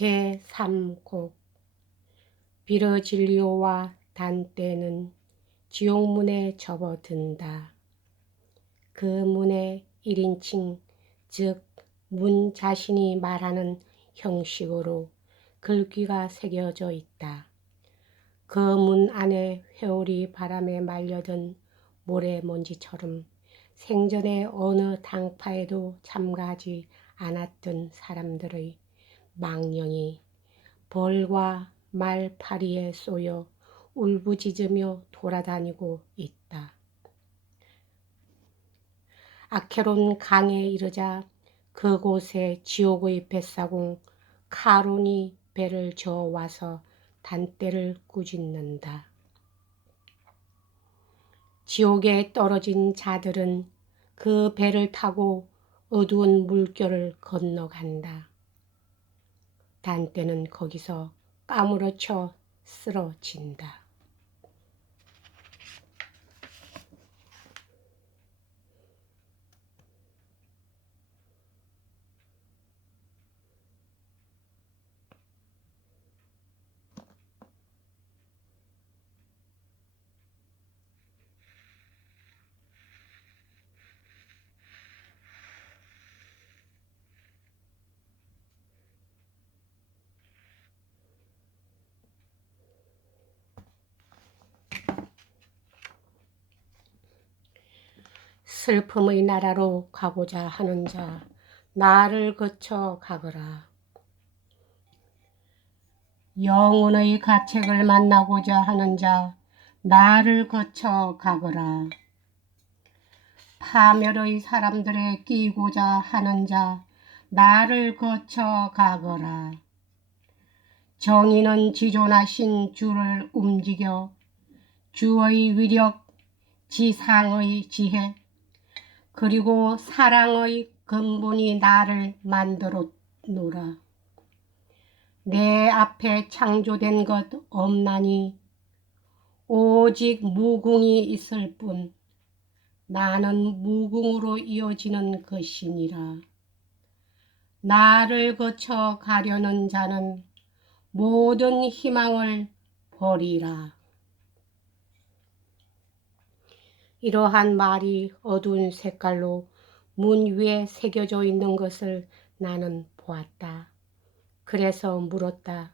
제3곡 비르질리오와 단테는 지옥문에 접어든다. 그 문에 1인칭 즉 문 자신이 말하는 형식으로 글귀가 새겨져 있다. 그 문 안에 회오리 바람에 말려든 모래먼지처럼 생전에 어느 당파에도 참가하지 않았던 사람들의 망령이 벌과 말파리에 쏘여 울부짖으며 돌아다니고 있다. 아케론 강에 이르자 그곳에 지옥의 뱃사공 카론이 배를 저어와서 단테를 꾸짖는다. 지옥에 떨어진 자들은 그 배를 타고 어두운 물결을 건너간다. 단테는 거기서 까무러쳐 쓰러진다. 슬픔의 나라로 가고자 하는 자, 나를 거쳐 가거라. 영혼의 가책을 만나고자 하는 자, 나를 거쳐 가거라. 파멸의 사람들에 끼고자 하는 자, 나를 거쳐 가거라. 정의는 지존하신 주를 움직여 주의 위력, 지상의 지혜, 그리고 사랑의 근본이 나를 만들었노라. 내 앞에 창조된 것 없나니 오직 무궁이 있을 뿐 나는 무궁으로 이어지는 것이니라. 나를 거쳐 가려는 자는 모든 희망을 버리라. 이러한 말이 어두운 색깔로 문 위에 새겨져 있는 것을 나는 보았다. 그래서 물었다.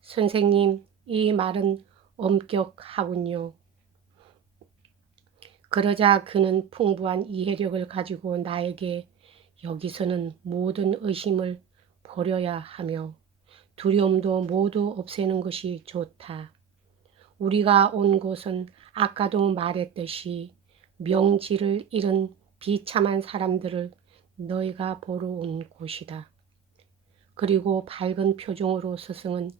선생님, 이 말은 엄격하군요. 그러자 그는 풍부한 이해력을 가지고 나에게 여기서는 모든 의심을 버려야 하며 두려움도 모두 없애는 것이 좋다. 우리가 온 곳은 아까도 말했듯이 명지를 잃은 비참한 사람들을 너희가 보러 온 곳이다. 그리고 밝은 표정으로 스승은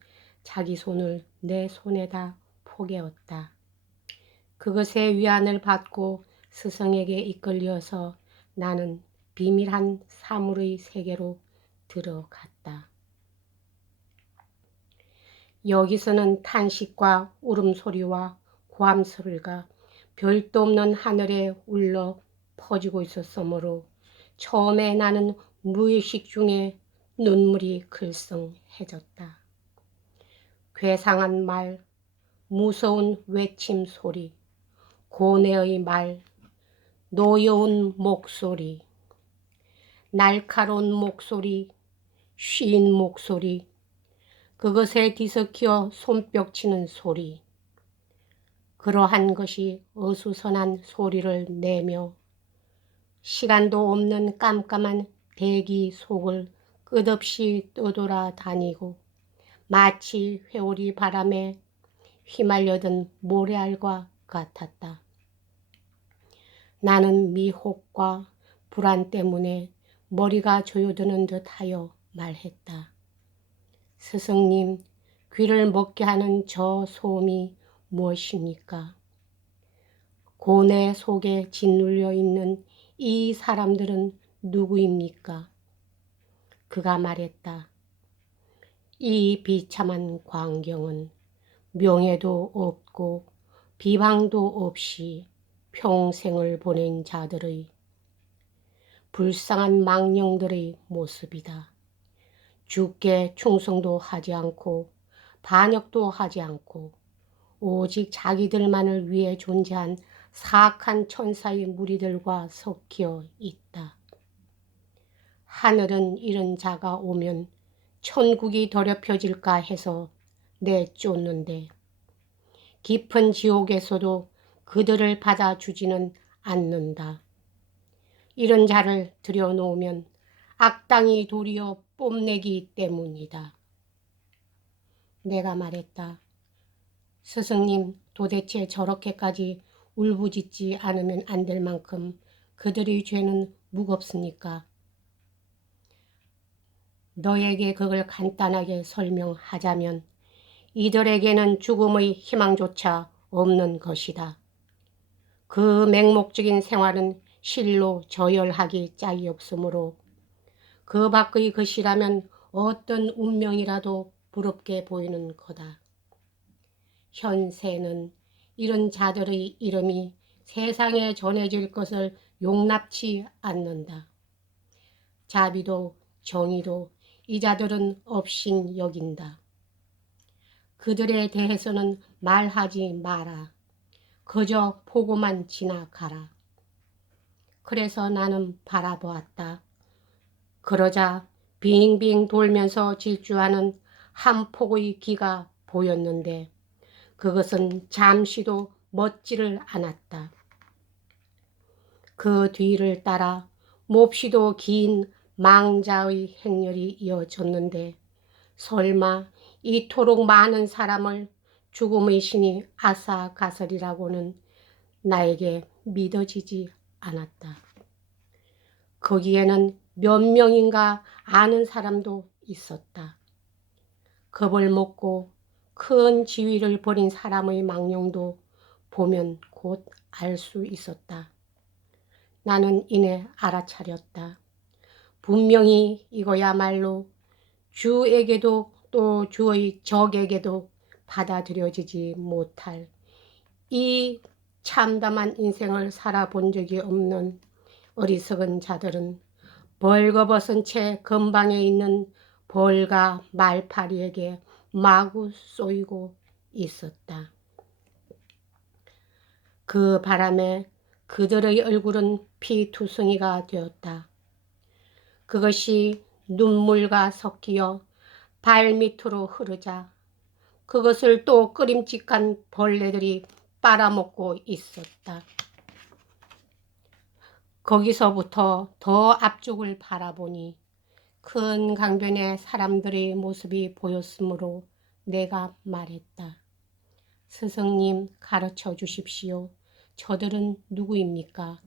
자기 손을 내 손에다 포개었다. 그것의 위안을 받고 스승에게 이끌려서 나는 비밀한 사물의 세계로 들어갔다. 여기서는 탄식과 울음소리와 고함소리가 별도 없는 하늘에 울려 퍼지고 있었으므로 처음에 나는 무의식 중에 눈물이 글썽해졌다. 괴상한 말, 무서운 외침 소리, 고뇌의 말, 노여운 목소리, 날카로운 목소리, 쉰 목소리, 그것에 뒤섞여 손뼉치는 소리, 그러한 것이 어수선한 소리를 내며 시간도 없는 깜깜한 대기 속을 끝없이 떠돌아다니고 마치 회오리 바람에 휘말려든 모래알과 같았다. 나는 미혹과 불안 때문에 머리가 조여드는 듯하여 말했다. 스승님, 귀를 먹게 하는 저 소음이 무엇입니까? 고뇌 속에 짓눌려 있는 이 사람들은 누구입니까? 그가 말했다. 이 비참한 광경은 명예도 없고 비방도 없이 평생을 보낸 자들의 불쌍한 망령들의 모습이다. 주께 충성도 하지 않고 반역도 하지 않고 오직 자기들만을 위해 존재한 사악한 천사의 무리들과 섞여 있다. 하늘은 이런 자가 오면 천국이 더럽혀질까 해서 내쫓는데 깊은 지옥에서도 그들을 받아주지는 않는다. 이런 자를 들여놓으면 악당이 도리어 뽐내기 때문이다. 내가 말했다. 스승님, 도대체 저렇게까지 울부짖지 않으면 안 될 만큼 그들의 죄는 무겁습니까? 너에게 그걸 간단하게 설명하자면 이들에게는 죽음의 희망조차 없는 것이다. 그 맹목적인 생활은 실로 저열하기 짝이 없으므로 그 밖의 것이라면 어떤 운명이라도 부럽게 보이는 거다. 현세는 이런 자들의 이름이 세상에 전해질 것을 용납치 않는다. 자비도 정의도 이 자들은 없인 여긴다. 그들에 대해서는 말하지 마라. 그저 보고만 지나가라. 그래서 나는 바라보았다. 그러자 빙빙 돌면서 질주하는 한 폭의 기가 보였는데 그것은 잠시도 멎지를 않았다. 그 뒤를 따라 몹시도 긴 망자의 행렬이 이어졌는데 설마 이토록 많은 사람을 죽음의 신이 아사가설이라고는 나에게 믿어지지 않았다. 거기에는 몇 명인가 아는 사람도 있었다. 겁을 먹고 큰 지위를 버린 사람의 망령도 보면 곧 알 수 있었다. 나는 이내 알아차렸다. 분명히 이거야말로 주에게도 또 주의 적에게도 받아들여지지 못할 이 참담한 인생을 살아본 적이 없는 어리석은 자들은 벌거벗은 채 근방에 있는 벌과 말파리에게 마구 쏘이고 있었다. 그 바람에 그들의 얼굴은 피투성이가 되었다. 그것이 눈물과 섞여 발밑으로 흐르자 그것을 또 끄림칙한 벌레들이 빨아먹고 있었다. 거기서부터 더 앞쪽을 바라보니 큰 강변에 사람들의 모습이 보였으므로 내가 말했다. 스승님, 가르쳐 주십시오. 저들은 누구입니까?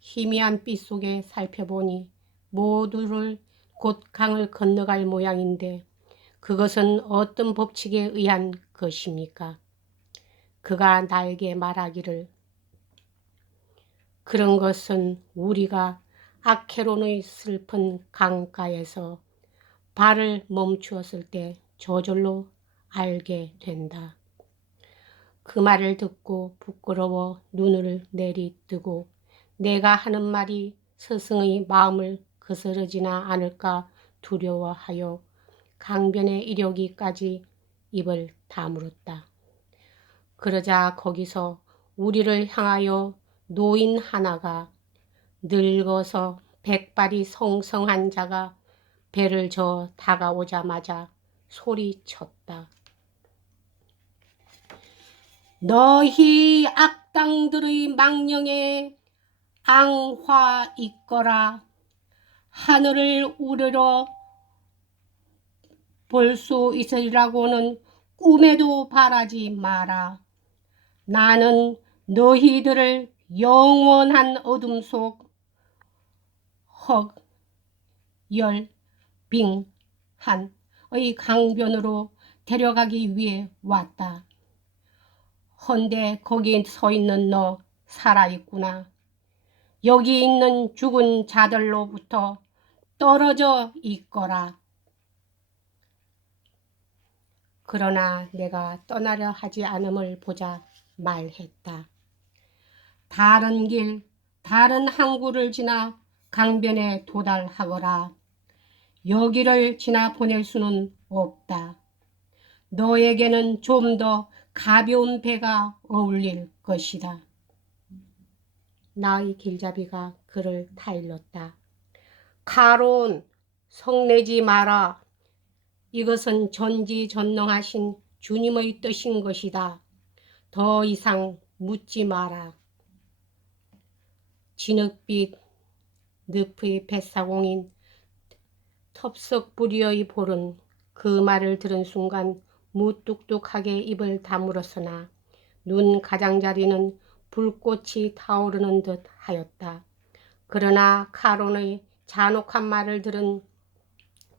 희미한 빛 속에 살펴보니 모두를 곧 강을 건너갈 모양인데 그것은 어떤 법칙에 의한 것입니까? 그가 나에게 말하기를 그런 것은 우리가 아케론의 슬픈 강가에서 발을 멈추었을 때 저절로 알게 된다. 그 말을 듣고 부끄러워 눈을 내리뜨고 내가 하는 말이 스승의 마음을 거스르지나 않을까 두려워하여 강변에 이르기까지 입을 다물었다. 그러자 거기서 우리를 향하여 노인 하나가 늙어서 백발이 성성한 자가 배를 저 다가오자마자 소리쳤다. 너희 악당들의 망령에 앙화 있거라. 하늘을 우러러 볼 수 있으리라고는 꿈에도 바라지 마라. 나는 너희들을 영원한 어둠 속 흑열빙한의 강변으로 데려가기 위해 왔다. 헌데 거기 서 있는 너 살아있구나. 여기 있는 죽은 자들로부터 떨어져 있거라. 그러나 내가 떠나려 하지 않음을 보자 말했다. 다른 길, 다른 항구를 지나 강변에 도달하거라. 여기를 지나 보낼 수는 없다. 너에게는 좀 더 가벼운 배가 어울릴 것이다. 나의 길잡이가 그를 타일렀다. 카론, 성내지 마라. 이것은 전지전능하신 주님의 뜻인 것이다. 더 이상 묻지 마라. 진흙빛 늪의 뱃사공인 텁석부리의 볼은 그 말을 들은 순간 무뚝뚝하게 입을 다물었으나 눈 가장자리는 불꽃이 타오르는 듯 하였다. 그러나 카론의 잔혹한 말을 들은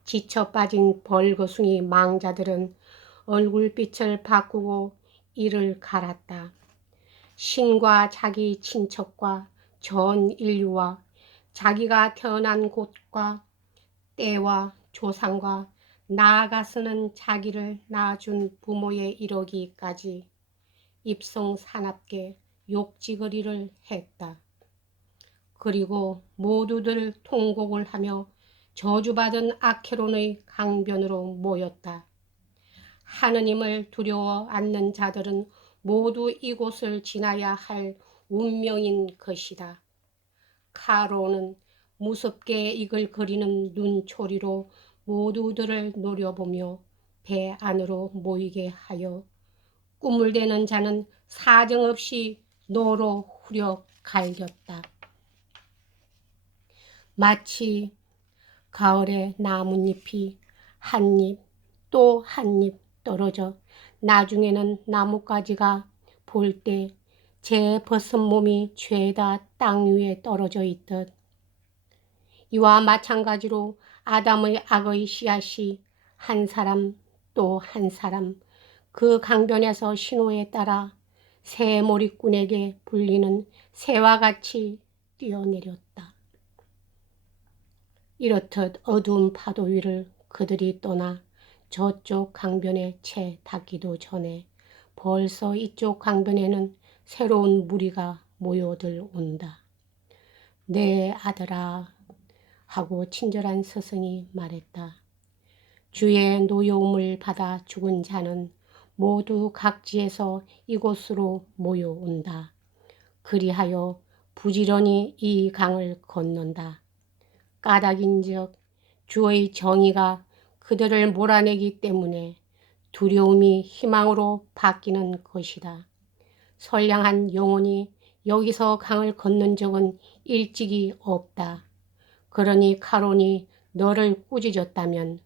지쳐 빠진 벌거숭이 망자들은 얼굴빛을 바꾸고 이를 갈았다. 신과 자기 친척과 전 인류와 자기가 태어난 곳과 때와 조상과 나아가서는 자기를 낳아준 부모에 이르기까지 입성 사납게 욕지거리를 했다. 그리고 모두들 통곡을 하며 저주받은 아케론의 강변으로 모였다. 하느님을 두려워 않는 자들은 모두 이곳을 지나야 할 운명인 것이다. 카론은 무섭게 이글거리는 눈초리로 모두들을 노려보며 배 안으로 모이게 하여 꿈을 대는 자는 사정없이 노로 후려 갈겼다. 마치 가을에 나뭇잎이 한 잎 또 한 잎 떨어져 나중에는 나뭇가지가 볼 때 제 벗은 몸이 죄다 땅 위에 떨어져 있듯 이와 마찬가지로 아담의 악의 씨앗이 한 사람 또 한 사람 그 강변에서 신호에 따라 새 머리꾼에게 불리는 새와 같이 뛰어내렸다. 이렇듯 어두운 파도 위를 그들이 떠나 저쪽 강변에 채 닿기도 전에 벌써 이쪽 강변에는 새로운 무리가 모여들 온다. 내 아들아 하고 친절한 스승이 말했다. 주의 노여움을 받아 죽은 자는 모두 각지에서 이곳으로 모여온다. 그리하여 부지런히 이 강을 건넌다. 까닭인즉 주의 정의가 그들을 몰아내기 때문에 두려움이 희망으로 바뀌는 것이다. 선량한 영혼이 여기서 강을 건넌 적은 일찍이 없다. 그러니 카론이 너를 꾸짖었다면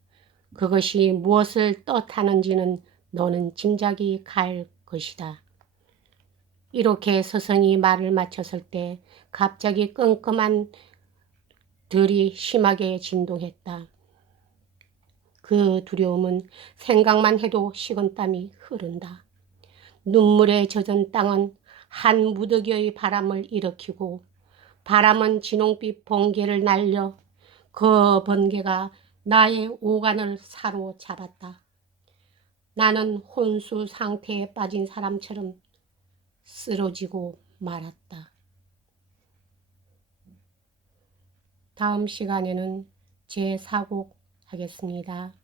그것이 무엇을 뜻하는지는 너는 짐작이 갈 것이다. 이렇게 스승이 말을 마쳤을 때 갑자기 끔끔한 들이 심하게 진동했다. 그 두려움은 생각만 해도 식은땀이 흐른다. 눈물에 젖은 땅은 한 무더기의 바람을 일으키고 바람은 진홍빛 번개를 날려 그 번개가 나의 오간을 사로잡았다. 나는 혼수 상태에 빠진 사람처럼 쓰러지고 말았다. 다음 시간에는 제4곡 하겠습니다.